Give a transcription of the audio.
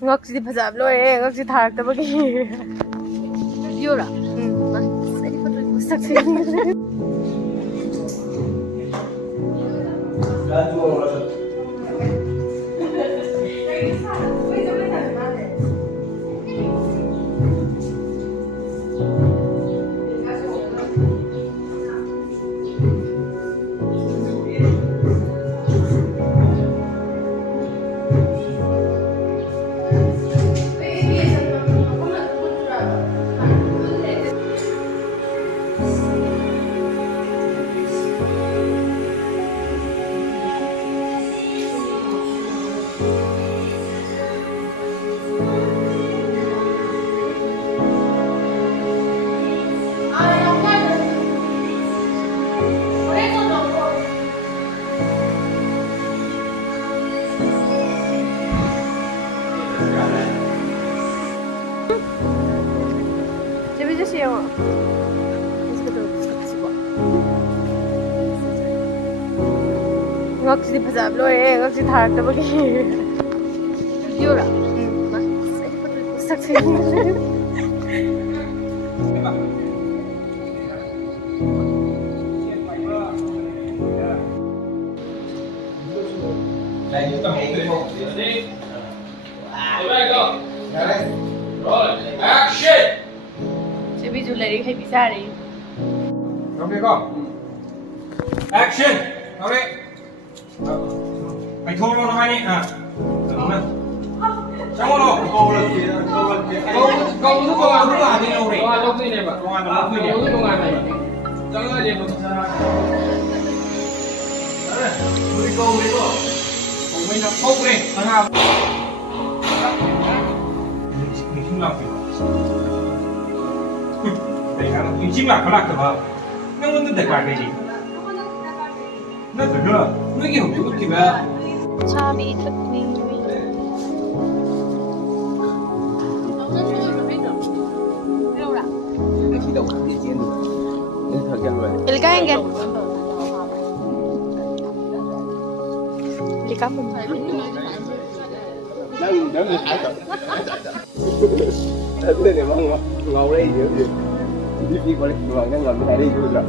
Ngac di phajab lore Ngac di tharak ta bagi yura sai photo post sakse Biju siapa? Ngac di phajab lore Ngac di tharak ta bagi yura sai photo post sakse Action! Si Biju lari hay bisa ri. Okay, go. Action! Okay. Mày thua nó mày đi à? Sao nó? Câu là gì? Câu nó câu là gì đâu này? Câu là này mà. Câu là này. Chẳng là gì mà. Đấy, đi câu đi cô. Của mình là câu đi, thằng nào? Mình không làm gì. Đấy là mình chim lạc cái mà. Nó vẫn được cái gì? Nó được chưa? Nó kiểu kiểu gì vậy? Chami thật mình. Khi đầu đi chiến nên thời gian rồi. Ilka enggak? Ilka pun. Đang đỡ người hải tập. Thế này mà ngầu đây gì? Đi qua đây, ngồi đang ngồi bên này đi rồi.